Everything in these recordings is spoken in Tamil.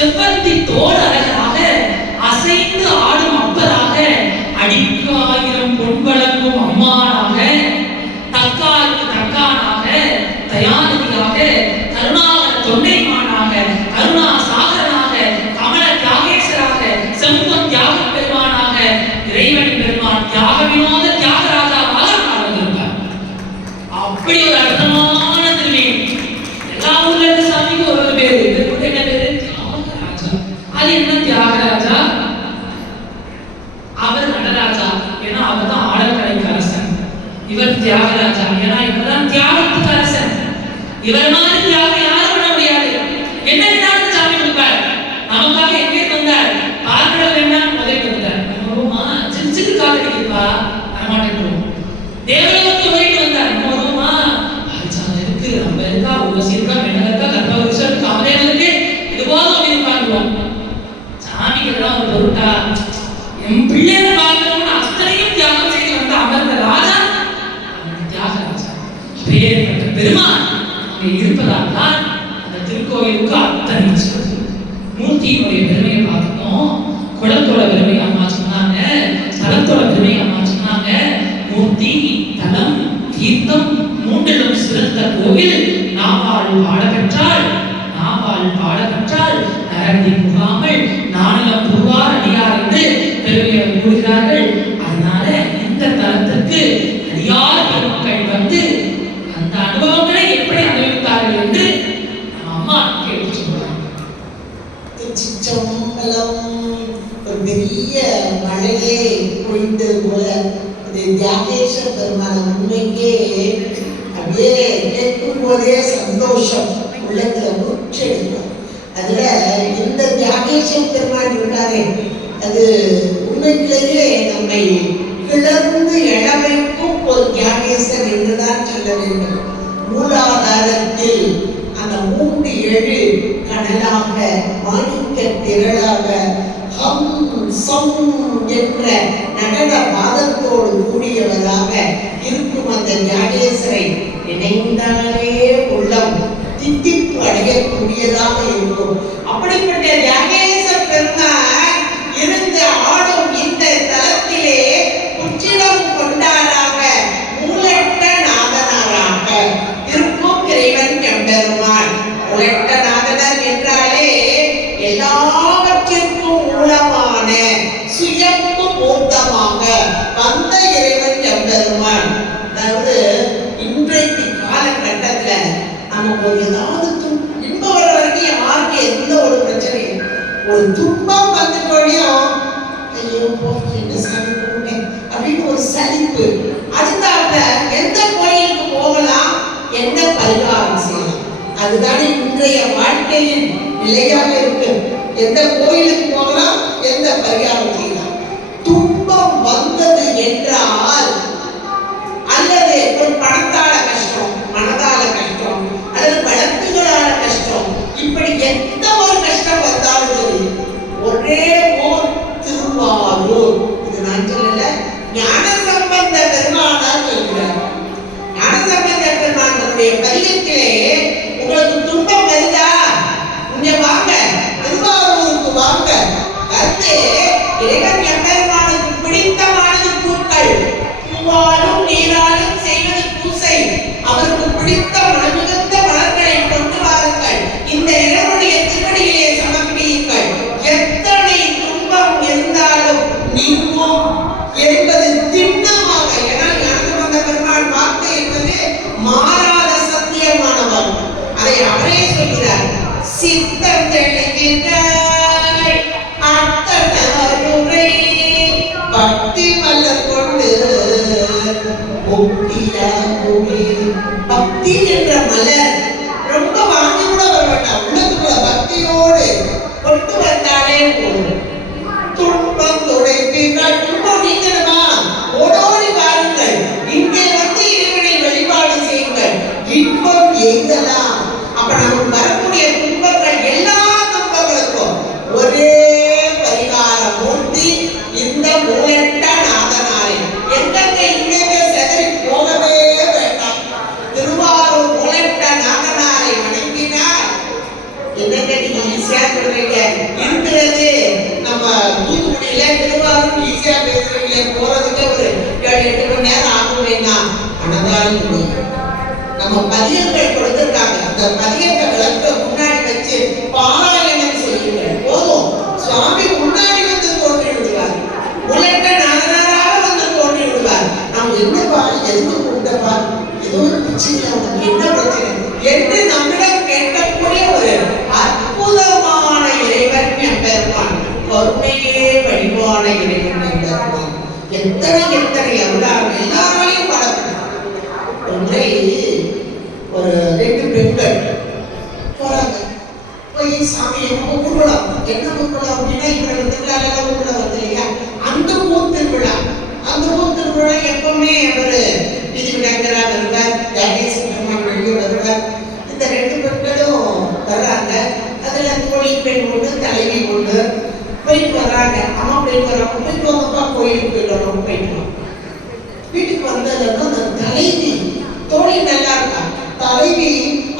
செவ்வந்தி தோல் அழகாக அசைந்து ஆடும் அப்பராக அடிக்கு ஆயிரம் பொன் வழங்கும் அம்மானாக தக்காருக்கு தக்கானாக தயாநிதியாக கருணாகர தொண்டைமானாக கருணா சாகரனாக கமல தியாகேஸ்வராக செம்பொன் தியாக பெருமானாக இறைவனின் பெருமான் தியாக வினோத தியாகராஜாவாக வாழ்ந்திருப்பார். அப்படி ஒரு அர்த்தமான திருமேனி. எல்லா ஊர்ல இருக்க சாமிக்கு ஒரு பேரு. இவருக்கு என்ன பேரு? தியாகராஜா. அது என்ன தியாகராஜா? அவர் நடராஜா, ஏன்னா அவர் தான் ஆடற்கலைக்கு அரசன். இவர் தியாகராஜா, ஏன்னா இவர் தான் தியாகத்துக்கு அரசன். இவர் மாதிரி தியாகம் யாரும் பண்ண முடியாது. என்ன தியாகத்தை சாமி கொடுப்பார்? நமக்காக எங்கே வந்தார்? பார்க்கடல் என்ன முதல் வந்தார். நம்ம சிரிச்சுக்கு காலடிக்குப்பா வரமாட்டேன். தேவலோகத்துக்கு போயிட்டு வந்தார். நம்ம வருவோமா? பாரிச்சாலம் இருக்கு, நம்ம இருக்கா, உலசி இருக்கா, மெனக இருக்கா, கற்பவருஷம் இருக்கு, காமதேவன் இருக்கு, இது போதும் அப்படின்னு உட்காந்துருவோம். சாமிக்கு இதெல்லாம் ஒரு பொருட்டா? என் பிள்ளைகளை பார்க்கணும்னு அத்தனையும் தியாகம் செய்து வந்த அமர்ந்த ராஜா தியாகராஜா. பேர்பட்ட பெருமான் அங்கே இருப்பதால் தான் அந்த திருக்கோயிலுக்கு அத்தனை மூர்த்தியினுடைய பெருமையை பார்க்கணும். குளத்தோட பெருமை அம்மா சொன்னாங்க, தலத்தோட பெருமை அம்மா சொன்னாங்க. மூர்த்தி, தலம், தீர்த்தம் மூன்றிலும் சிறந்த கோவில். நாவால் பாட பெற்றால் நரகதி முகாமல் நாணலம் புகுவார் அடியார் என்று பெருமையை கூறுகிறார்கள். அதனால இந்த தலத்திற்கு அடியார் பெருமக்கள் வந்து அந்த அனுபவங்களை எப்படி அனுபவித்தார்கள் என்று நம்ம அம்மா கேட்டு சொல்றாங்க. ஒரு பெரிய மழையே பொழிந்தது போல தியாகேஸ்வர பெருமான உண்மைக்கே அப்படியே கேட்கும் போதே சந்தோஷம் உள்ளத்துல முற்றெடுக்கும். அதுல இந்த தியாகேஸ்வர பெருமான் இருக்காரே, அது உண்மையிலேயே நம்மை கிளர்ந்து எழவைக்கும் ஒரு தியாகேஸ்வர் என்றுதான் சொல்ல வேண்டும். மூலாதாரத்தில் அந்த 3 7 கடலாக மாணிக்க திரளாக ஹம் சம் என்ற நடன பாதத்தோடு கூடியவராக இருக்கும் அந்த தியாகேஸ்வரை நினைந்தாலே உள்ளம் தித்திப்பு அடையக்கூடியதாக இருக்கும். அப்படிப்பட்ட தியாகேஸ்வர பெருமான் இருந்து ஆடும் இந்த தலத்திலே புற்றிடம் கொண்டாராக மூலட்ட நாதனாராக இருக்கும் இறைவன் எம்பெருமான். மூலட்ட நாதனர் என்றாலே எல்லாவற்றிற்கும் மூலமான சுயம்பு மூர்த்தமாக வந்த இறைவன் எம்பெருமான். அதாவது இன்றைக்கு காலகட்டத்துல நமக்கு ஒரு ஏதாவது இன்பம் வர வரைக்கும் யாருக்கு எந்த ஒரு பிரச்சனையும், ஒரு துன்பம் வந்துட்டோடையும் ஐயோ என்ன சாமி கும்பிட்டேன் அப்படின்னு ஒரு சலிப்பு. அதுக்காக எந்த கோயிலுக்கு போகலாம், என்ன பரிகாரம் செய்யலாம், அதுதான் இன்றைய வாழ்க்கையின் நிலையாக இருக்கு. எந்த கோயிலுக்கு போகலாம், எந்த பரிகாரம் செய்யலாம். துன்பம் வந்தது என்றால் அல்லது ஒரு பணத்தால கஷ்டம், மனதால கஷ்டம், அல்லது வழக்குகளால கஷ்டம், இப்படி எந்த ஒரு கஷ்டம் வந்தாலும் சரி, ஒரே ஊர் திருவாரூர். இது நான் சொல்லல, ஞானசம்பந்த பெருமானார் சொல்கிறார். ஞானசம்பந்த பெருமானுடைய பதிகத்திலே உங்களுக்கு துன்பம் வருதா, இங்க வாங்க, திருவாரூருக்கு வாங்க, வந்து இறைவன் எம்பெருமானுக்கு பிடித்தமானது பூக்கள், பூவாலும் நீராலும் செய்வது பூசை, அவருக்கு பிடித்த மனமிகுந்த மலர்களை கொண்டு வாருங்கள், இந்த இறைவனுடைய திருவடியிலே சமர்ப்பியுங்கள், எத்தனை துன்பம் இருந்தாலும் நீங்கும் என்பது திண்ணமாக. ஏன்னா ஞானசம்பந்த பெருமாள் வார்த்தை என்பது மாறாத சத்தியமானவர். அதை அவரே சொல்கிறார். சித்தம் தெளிவினாய் அத்தனருரை இருக்கிறது. நம்ம தூத்துக்குடியில திருவாரூர் ஈஸியா பேசுறவங்க போறதுக்கு ஒரு 7-8 மணி நேரம் ஆகும் வேண்டாம். மனதால் முடியும். நம்ம பதியங்கள் கொடுத்திருக்காங்க. அந்த பதியத்தை விளக்க முன்னாடி வச்சு பாராயணம் செய்யுங்கள். போதும். சுவாமி முன்னாடி வந்து தோன்றி விடுவார். உள்ளட்ட நாதனாராக வந்து தோன்றி விடுவார். நாம் என்னப்பா எதுக்கு கூட்டப்பா, ஏதோ ஒரு பிரச்சனை, அவனுக்கு என்ன பிரச்சனை என்று நம்மிடம் கேட்கக்கூடிய ஒரு அற்புதமான இறைவன் எம்பெருமான். கருணையே வடிவான இறைவன் எம்பெருமான். எத்தனை எத்தனை எல்லாரையும் படப்படும். ஒன்றை ஒரு 2 பெண்கள் போறாங்க. போய் சாமியை கும்பிடலாம். என்ன கும்பிடலாம் அப்படின்னா இப்ப திருவிழாலாம் கும்பிட வந்து இல்லையா, அந்த ஊர் திருவிழா. அந்த ஊர் திருவிழா எப்பவுமே அவரு நிதி விநாயகரா வருவார், ஜாகேஷ் பெருமான் வெளியே வருவார். இந்த 2 பெண்களும் வர்றாங்க. அதுல தோழி பெண் ஒன்று, தலைவி ஒன்று போயிட்டு வர்றாங்க. அம்மா போயிட்டு வர்றாங்க. போயிட்டு வந்தப்பா கோயிலுக்கு போயிட்டு வரோம். போயிட்டு வரோம். வீட்டுக்கு வந்ததுக்கு அந்த தலைவி, தோழி நல்லா இருக்கா, தலைவி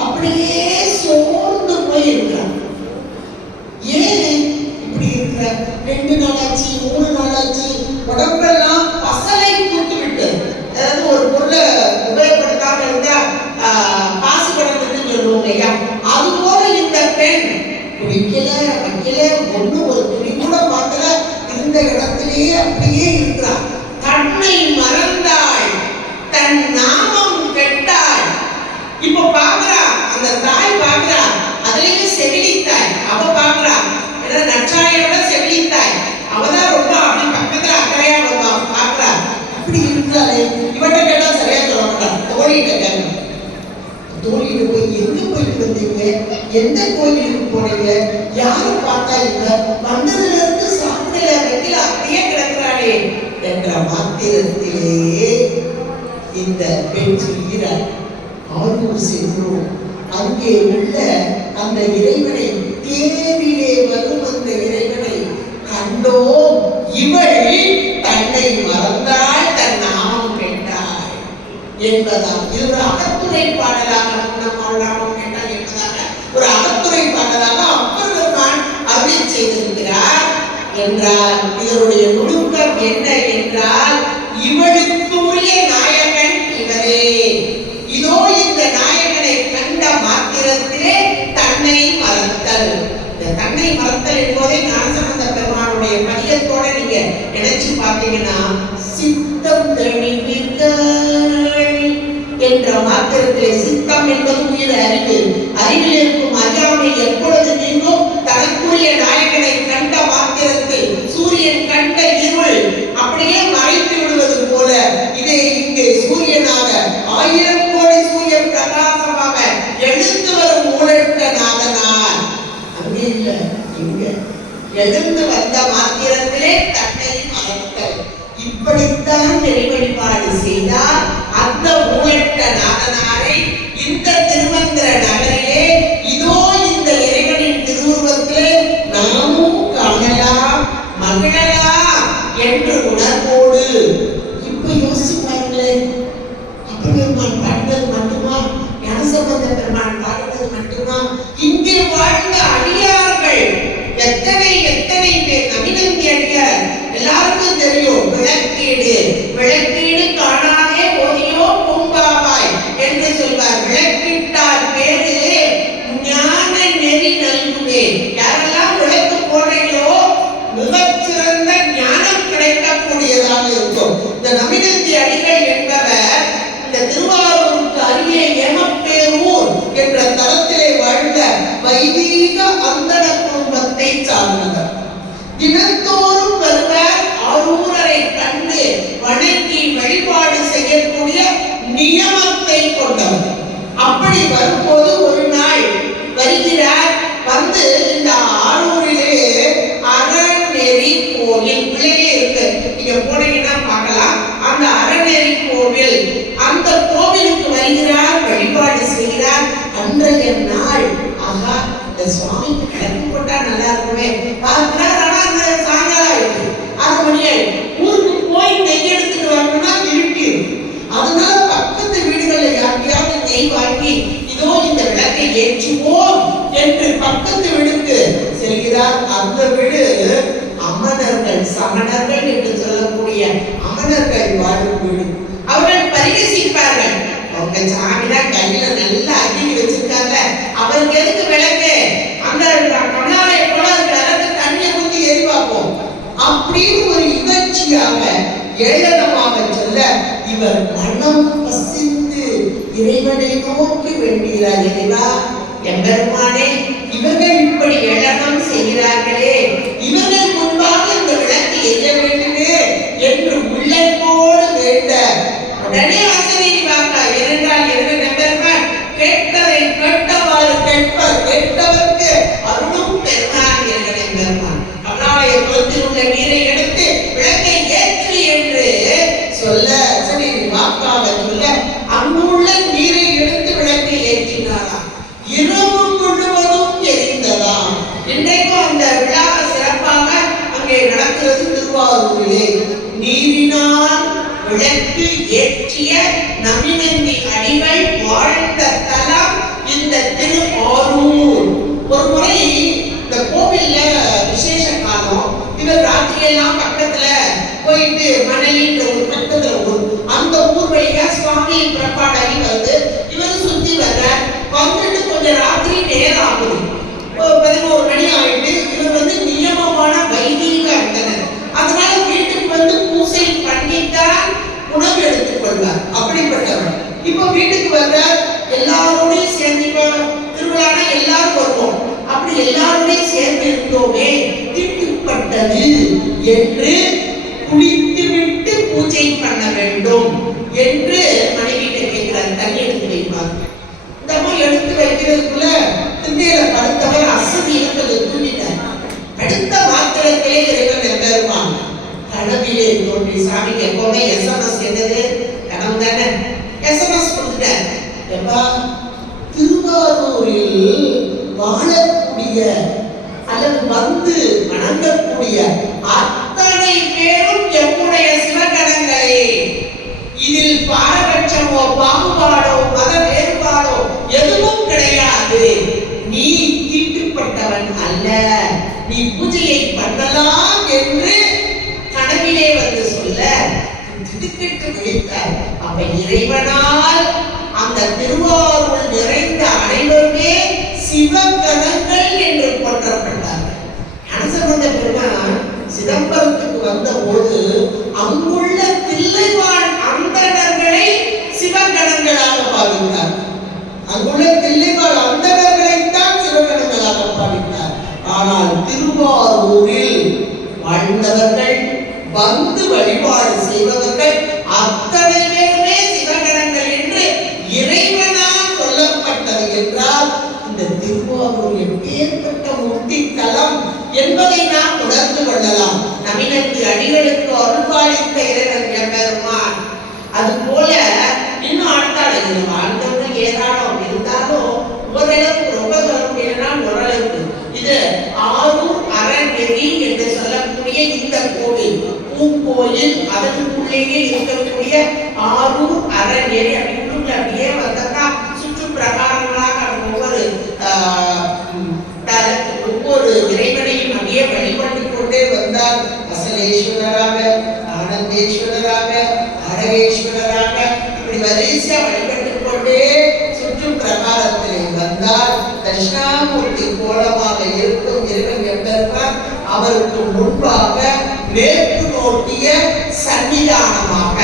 அப்படியே சோர்ந்து போய் இருக்கிறார். ஏன் இப்படி இருக்கிற? 2 நாளாச்சு, 3 நாளாச்சு, உடம்பெல்லாம் பசலை கூட்டு விட்டு, அதாவது ஒரு பொருளை உபயோகப்படுத்தாம இருந்தா பாசு படத்துன்னு சொல்லுவோம் ஐயா, அது போல இந்த பெண் குடிக்கல வைக்கல, ஒண்ணு ஒரு துணி கூட பார்க்கல, இருந்த இடத்திலேயே அப்படியே இருக்கிறார். தன்னை மறந்தாள், தன் நாமம் கெட்டாள். இப்ப பாக்குறா, அந்த தாய் பாக்குறா, அதுலயே செவிலித்தாய் அவ பாக்குறா. ஏன்னா நற்றாயோட செவிலித்தாய் அவதான் ரொம்ப அப்படி பக்கத்துல அக்கறையா பாக்குறா. அப்படி இருக்கிறாளே, இவட்ட கேட்டா சரியா சொல்ல மாட்டான். தோழிகிட்ட கேட்கணும். தோழிகிட்ட போய் எங்க போயிட்டு வந்தீங்க, எந்த கோயிலுக்கு போனீங்க, யாரு பார்த்தா, இவ வந்ததுல இருந்து சாப்பிடல வைக்கல அப்படியே கிடக்குறாளே என்ற மாத்திரத்திலேயே இந்த பெண் சொல்கிறார், ஆரூர் சென்றோம். அங்கே உள்ள அந்த இறைவனை, தேரிலே வரும் அந்த இறைவனை கண்டோம். இவள் தன்னை மறந்தாள், தன் நாமம் கேட்டாள் என்பதால் இது ஒரு அகத்துறை பாடலாக, நாமம் கேட்டாள் என்பதாக ஒரு அகத்துறை பாடலாக அப்பர் பெருமான் அருள் செய்திருக்கிறார் என்றால், இதனுடைய நுணுக்கம் என்ன என்றால், இவளுக்கு உரிய நாயகன் இவரே. இதோ இந்த நாயகனை கண்ட மாத்திரத்திலே தன்னை மறத்தல். இந்த தன்னை மறத்தல் என்பதை ஞானசம்பந்த பெருமானுடைய பதியத்தோட நீங்க நினைச்சு பார்த்தீங்கன்னா, சித்தம் தெளிவீர்கள் என்ற மாத்திரத்திலே, சித்தம் என்பது உயிர் அறிவு, அறிவில் இருக்கும் அறியாமை எப்பொழுது நீங்கும், தனக்குரிய நாயகனை கண்ட மாத்திரத்தில் சூரியன் கண்ட இருள் அப்படியே மறைத்து விடுவது போல, இதை இங்கே சூரியனாக 1000 கோடி சூரிய பிரகாசமாக எழுந்து வரும் மூலட்ட நாதனார். அங்கே இல்லை, இங்க எழுந்து வந்த மாத்திரத்திலே தன்னை மறத்தல். இப்படித்தான் நெறிவழிபாடு செய்தால் அந்த மூலட்ட நாதனாரை இந்த திருமந்திர நகரிலே இதோ இந்த இறைவனின் திருவுருவத்திலே நாமும் காணலாம், மகிழலாம் என்று உணர்வோடு. இப்ப யோசிச்சு பாருங்களேன், அப்பர் பெருமான் பாடுவது மட்டுமா, ஞானசம்பந்த பெருமான் பாடுவது மட்டுமா, இங்கே வாழ்ந்த அடியார்கள் எத்தனை எத்தனை பேர். நவீனந்தி அடியார் எல்லாருக்கும் தெரியும், விளக்கீடு விளக்கீடு காணாதே ஓதியோ பூம்பாவாய் என்று சொல்வார். விளக்கிட்டார் பேரு ஞான நெறி நல்குவே. யாரெல்லாம் விளக்கு போடுறீங்களோ மிகச்சிறந்த ஞானம் கிடைக்கக்கூடியதாக இருக்கும். இந்த நவீனந்தி அடிகள் என்பவர் இந்த திருவாரூருக்கு அருகே ஏமப்பேரூர் என்ற தலத்திலே வாழ்ந்த வைதீக அந்தண குடும்பத்தை சார்ந்தவர். தினந்தோறும் வருவர், ஆரூரரை கண்டு வணங்கி வழிபாடு செய்யக்கூடிய நியமத்தை கொண்டவர். அப்படி வரும்போது ஒரு நாள் வருகிறார். வந்து இந்த ஆரூரிலே அறநெறி கோவில் பிள்ளையே இருக்கு, நீங்க போனீங்கன்னா பார்க்கலாம். அந்த அறநெறி கோவில், அந்த கோவிலுக்கு வருகிறார், வழிபாடு செய்கிறார். அன்றைய நாள் ஆகா, இந்த சுவாமிக்கு கிளம்பி போட்டா நல்லா இருக்குமே பார்க்கிறார். ஆனா அந்த சாயங்காலம் ஆயிடுச்சு, 6 மணி ஆயிடுச்சு. ஊருக்கு போய் நெய் எடுத்துட்டு வரணும்னா திருப்பி. அதனால பக்கத்து வீடுகளில் யாருக்கையாவது நெய் வாங்கி இதோ இந்த விளக்கை ஏற்றுவோம் என்று பக்கத்து வீடுக்கு செல்கிறார். அந்த வீடு அமணர்கள், சமணர்கள் என்று சொல்லக்கூடிய அமணர்கள் வாழும் வீடு. அவர்கள் பரிகசிப்பார்கள், அவங்க சாமிதான் கையில நல்லா அடிக்கி வச்சிருக்காங்க, அவருக்கு எதுக்கு விளக்கு, அந்த கமலாலை போல விளக்கு தண்ணியை ஊற்றி எரிவாப்போம் அப்படின்னு ஒரு இகழ்ச்சியாக ஏளனமாக சொல்ல, இவர் மனம் பசிந்து இறைவனை நோக்கி வேண்டுகிறார். இறைவா, எம்பெருமானே, இவர்கள் இப்படி ஏளனம் செய்கிறார்களே, இவர்கள் முன்பாக இந்த விளக்கு எரிய வேண்டுமே என்று உள்ளன்போடு வேண்ட உடனே ஆசிரியர் வாக்கா. ஏனென்றால் இறைவன் எம்பெருமான் கேட்டதை கேட்டவாறு கேட்பார், கேட்டவர்க்கு அருளும் பெருமான் இறைவன் எம்பெருமான். கமலாலய குளத்தில் உள்ள நீரை எடுத்து விளக்கை ஏற்று என்று சொல்ல, சரி வாக்காக சொல்ல, அங்குள்ள நீரை எடுத்து விளக்கை ஏற்றினாராம். இரவு முழுவதும் எரிந்ததாம். இன்றைக்கும் அந்த விழா சிறப்பாக அங்கே நடக்கிறது திருவாரூரிலே. நீரினால் விளக்கு ஏற்றிய நமினந்தி அடிகள் வாழ்ந்த தலம் இந்த திருவாரூர். ஒரு முறை இந்த கோவில்ல விசேஷ காலம், இவர் ராத்திரியெல்லாம் பக்கத்துல போயிட்டு மணலின்ற ஒரு பக்கத்துல ஊர், அந்த ஊர் வழியா சுவாமியின் புறப்பாடாகி வந்து இவர் சுத்தி வர்றார். வந்துட்டு கொஞ்சம் ராத்திரி நேரம் ஆகுது, 11 மணி ஆயிட்டு. இவர் வந்து நியமமான வைதீக அந்தனர், அதனால வீட்டுக்கு வந்து பூசை பண்ணித்தான் உணவு எடுத்துக் கொள்வார். அப்படிப்பட்டவர் இப்ப வீட்டுக்கு வர்றார். எல்லாரோடையும் சேர்ந்து, இப்ப திருவிழான எல்லாரும் வருவோம், அப்படி எல்லாரோடையும் சேர்ந்து இருந்தோமே, திட்டுப்பட்டது என்று குளித்து விட்டு பூஜை பண்ண வேண்டும் என்று மனைவியிட்ட கேட்கிறார். தண்ணி எடுத்து வைப்பார். இந்த அம்மா எடுத்து வைக்கிறதுக்குள்ள திண்ணையில படுத்தவர் அசதி இருப்பது தூண்டிட்டார். அடுத்த மாத்திரத்திலே இறைவன் எம்பெருமான் கனவிலே தோன்றி, சாமிக்கு எப்பவுமே எஸ்எம்எஸ் என்னது, கனவு தானே, எஸ்எம்எஸ் கொடுத்துட்டார். எப்பா, திருவாரூரில் வாழக்கூடிய அல்லது வந்து வணங்கக்கூடிய அத்தனை பேரும் எம்முடைய சிவகணங்களே, இதில் பாரபட்சமோ பாகுபாடோ மத வேறுபாடோ எதுவும் கிடையாது. நீ தீட்டுப்பட்டவன் அல்ல, நீ பூஜையை பண்ணலாம் என்று கனவிலே வந்து சொல்ல திடுக்கிட்டு விழித்தார். அப்ப இறைவனால் அந்த திருவாரூர் நிறைந்த அனைவருமே சிவகணங்கள் என்று போற்றப்பட்டார்கள். ஞானசம்பந்த பெருமான் சிதம்பரத்துக்கு வந்த போது அங்குள்ள தில்லைவாழ் அந்தணர்களை சிவகணங்களாக பாவித்தார். அங்குள்ள தில்லைவாழ் அந்தணர்களைத்தான் சிவகணங்களாக பாவித்தார். ஆனால் திருவாரூரில் வாழ்ந்தவர்கள், வந்து வழிபாடு செய்பவர்கள் அத்தனை பேருமே சிவகணங்கள் என்று இறைவனால் சொல்லப்பட்டது என்றால் இந்த திருவாரூர் எப்பேற்பட்ட முக்தி தலம் என்பதை நாம் உணர்ந்து கொள்ளலாம். நமினந்தி அடிகளுக்கு அருள்பாலித்த இறைவன் எம்பெருமான். அது போல இன்னும் ஆழ்த்தாளர்கள் வாழ்ந்தவங்க ஏராளம் இருந்தாலும் ஓரளவுக்கு ரொம்ப சொல்ல முடியலன்னா ஓரளவுக்கு. இது ஆரூர் அறநெறி என்று சொல்லக்கூடிய இந்த கோவில், பூங்கோயில், அதற்குள்ளேயே இருக்கக்கூடிய ஆரூர் அறநெறி அப்படின்னு அப்படியே வந்தா சுற்று பிரகாரங்களாக ஒவ்வொரு இறைவனையும் அப்படியே வழிபட்டு கொண்டே வந்தார். அசலேஸ்வரராக, ஆனந்தேஸ்வரராக, அரகேஸ்வரராக இப்படி வரிசையா வழிபட்டு கொண்டே சுற்று பிரகாரத்திலே வந்தார். தட்சிணாமூர்த்தி கோலமாக இருக்கும் இறைவன் எம்பெருமான் அவருக்கு முன்பாக மேற்கு நோக்கிய சன்னிதானமாக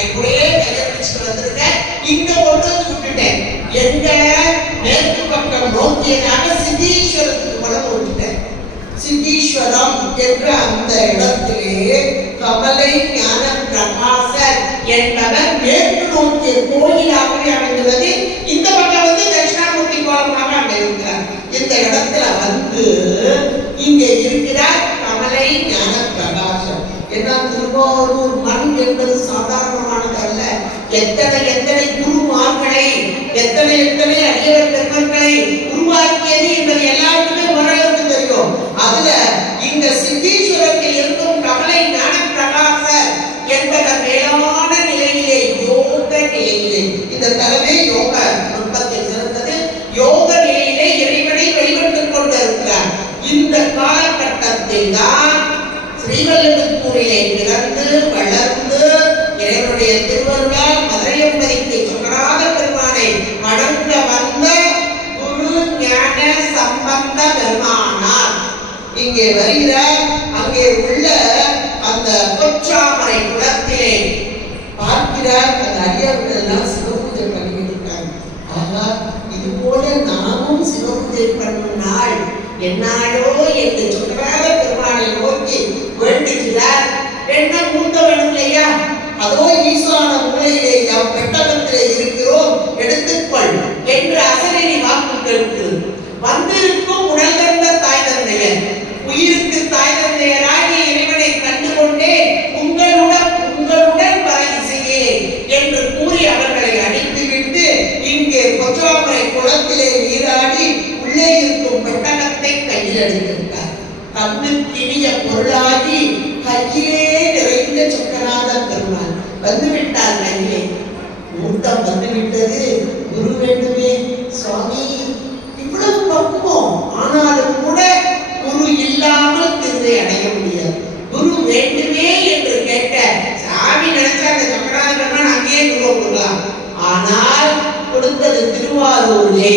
என்னுடைய கையெழுத்து வந்திருக்க. இங்க ஒன்று விட்டுட்டேன், எங்க மேற்கு பக்கம் நோக்கியதாக சித்தீஸ்வரத்துக்கு கூட விட்டுட்டேன். சித்தீஸ்வரம் என்ற அந்த இடத்திலே கமலை ஞான பிரகாசர் என்பவர் மேற்கு நோக்கிய கோயிலாகவே அமைந்துள்ளது. இந்த பக்கம் வந்து தட்சிணாமூர்த்தி கோலமாக அமைந்திருக்கிறார். இந்த இடத்துல வந்து இங்கே இருக்கிறார் கமலை ஞான பிரகாசர். ஏன்னா திருவாரூர் மண் என்பது சாதாரணமானது அல்ல. எத்தனை குருமார்களை, எத்தனை அடியவர் பெருமக்களை உருவாக்கியது என்பது எல்லாருக்குமே ஓரளவுக்கு தெரியும். அதுல இந்த சித்தீஸ்வரத்தில் இருக்கும் கமலை ஞான பிரகாசர் என்பவர் மேலான நிலையிலே, யோக நிலையிலே, இந்த தலைமை யோக நுட்பத்தில் சிறந்தது, யோக நிலையிலே இறைவனை வெளிப்பட்டுக் கொண்டிருக்கிறார். இந்த காலகட்டத்தில் தான் ஸ்ரீவல்லிபுத்தூரிலே பிறந்து வளர்ந்து இறைவனுடைய திருவருளால் மதுரையம்பதிக்கு சொக்கநாத பெருமானை வணங்க வந்த குரு ஞான சம்பந்த பெருமானார் இங்கே வருகிறார். அங்கே உள்ள அந்த பொற்றாமரை குளத்திலே பார்க்கிறார். அந்த அடியார்கள் எல்லாம் சிவபூஜை பண்ணிக்கிட்டு இருக்காங்க. ஆகா, இது போல நாமும் சிவபூஜை பண்ணும் நாள் என்னாலோ என்று சொக்கநாத பெருமானை நோக்கி வேண்டுகிறார். என்ன மூத்தவனும் இல்லையா, அதோ ஈசான மூலையிலே நம் பெட்டகத்திலே இருக்கிறோம், எடுத்துக்கொள் என்று அசரீரி வாக்கு கேட்டு வந்திருக்கும் உடல் தந்த தாய் தந்தையர், உயிருக்கு தாய் தந்தையராகிய இறைவனை கண்டுகொண்டே உங்களுடன் வர இசையே என்று கூறி அவர்களை அனுப்பிவிட்டு இங்கே பொற்றாமரை குளத்திலே நீராடி உள்ளே இருக்கும் பெட்டகத்தை கையில் எடுத்திருக்கார். கண்ணுக்கினிய பொருளாகி கையிலே நிறைந்த சொக்கநாத பெருமாள் வந்துவிட்டார். கையிலே மூர்த்தம் வந்துவிட்டது. குரு வேண்டுமே சுவாமி, இவ்வளவு பக்குவம் ஆனாலும் கூட குரு இல்லாமல் திருவை அடைய முடியாது. குரு வேண்டுமே என்று கேட்க சாமி நினைச்சா அந்த சொக்கநாத பெருமான் அங்கேயே குருவை கொடுக்கலாம். ஆனால் கொடுத்தது திருவாரூரிலே.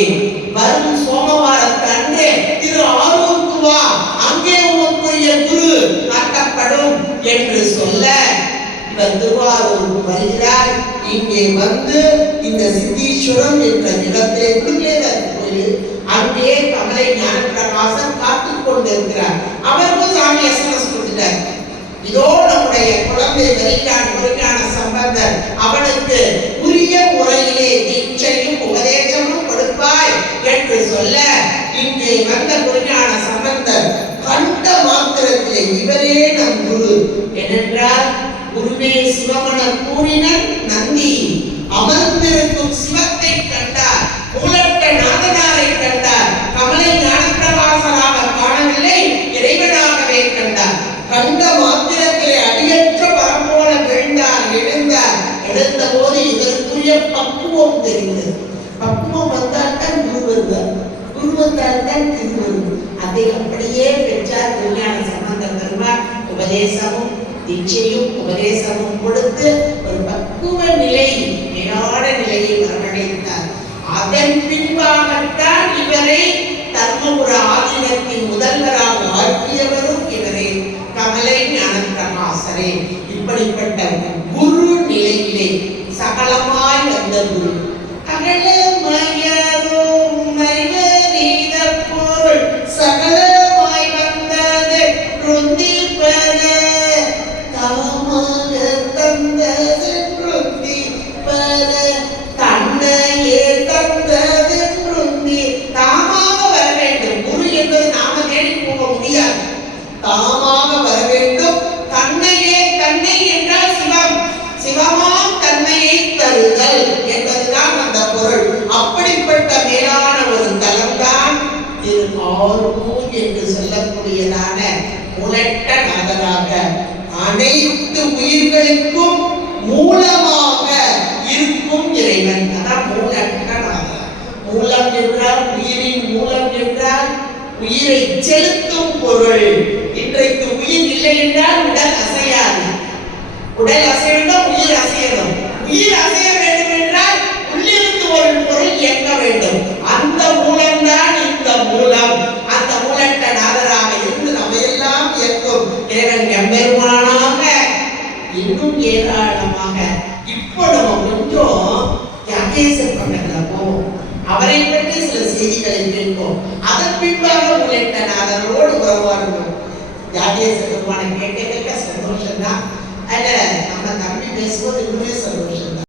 வரும் சோமவாரத்தன்று திரு ஆரூருக்கு வா, அங்கே உனக்குரிய குரு காட்டப்படும் என்று சொல்ல இவர் திருவாரூருக்கு வருகிறார். இங்கே வந்து இந்த சித்தீஸ்வரம் என்ற இடத்திலே கோயில், அங்கே கமலை ஞானப்பிரகாசன் காத்துக் கொண்டிருக்கிறார். அவருக்கும் சாமி எஸ்எம்எஸ் கொடுத்துட்டார். இதோ நம்முடைய குழந்தை வருகிறான் முருகான சம்பந்தர், அவனுக்கு உரிய முறையிலே தீட்சையும் உபதேசமும் கொடுப்பாய் என்று சொல்ல இங்கே வந்த முருகான சம்பந்தர் கண்ட மாத்திரத்திலே இவரே நம் குரு ஏனென்றால் குருவே சிவமணர் கூறினர் நந்தி அமர்ந்திருக்கும் சிவத்தை கண்டார், மூலட்ட நாதனாரை கண்டார், கமலை ஞானப்பிரகாசராக காணவில்லை, இறைவனாகவே கண்டார். கண்ட மாத்திரத்திலே அடியற்ற வரம்போல விழுந்தார், எழுந்தார். எழுந்த போது இதற்குரிய பக்குவம் தெரிந்தது. பக்குவம் வந்தால் தான் குரு வருவார், குரு வந்தால் தான் திரு வருவார். அதை அப்படியே பெற்றார் திருஞான சம்பந்த பெருமாள். உபதேசமும் தீட்சையும் உபதேசமும் கொடுத்து ஒரு பக்குவ நிலை, மேலான நிலையை வரவழைத்தார். அதன் பின்பாகத்தான் இவரை தர்மபுர ஆதீனத்தின் முதல்வராக ஆக்கியவரும் இவரே, கமலை ஞானப்பிரகாசரே. இப்படிப்பட்ட குரு நிலையிலே சகலமாய் வந்த குரு அகலமயரும் அறிவரீத பொருள் சகலமாய் வந்தது ருந்திப்பன தாமாக தந்தது ருந்திப்பன தன்னையே தந்தது ருந்தி. தாமாக வர வேண்டும். குரு என்பது நாம தேடி போக முடியாது, தாமாக வர வேண்டும். தன்னையே, தன்னை என்றால் சிவம், சிவமாம் தன்மையை தருதல் என்பதுதான் அந்த பொருள். அப்படிப்பட்ட மேலான ஒரு தலம்தான் திரு ஆரூர் என்று சொல்லக்கூடியதான மூலட்ட நாதராக அனைத்து உயிர்களுக்கும் மூலமாக இருக்கும் இறைவன். அதான் மூலட்ட நாதர். மூலம் என்றால் உயிரின் மூலம் என்றால் உயிரை செலுத்தும் பொருள். இன்றைக்கு உயிர் இல்லை என்றால் உடல் அசையாது. உடல் அசைய வேண்டும், உயிர் அசையணும். உயிர் அசைய வேண்டும் என்றால் உள்ளிருந்து ஒரு பொருள் இயக்க வேண்டும். அந்த மூலம்தான் இந்த மூலம். அந்த மூலட்ட நாதராக இருந்து நம்ம எல்லாம் இயக்கும் இறைவன் எம்பெருமானாக இன்னும் ஏராளமாக. இப்போ நம்ம கொஞ்சம் யாகேசர் பக்கத்துல போவோம், அவரை பற்றி சில செய்திகளை கேட்போம். அதன் பின்பாக மூலட்ட நாதரோடு உறவாடுவோம். யாகேசர் பெருமானை கேட்க சந்தோஷம் தான். நம்ம தம்பி பேசுவது இன்னுமே சந்தோஷம்.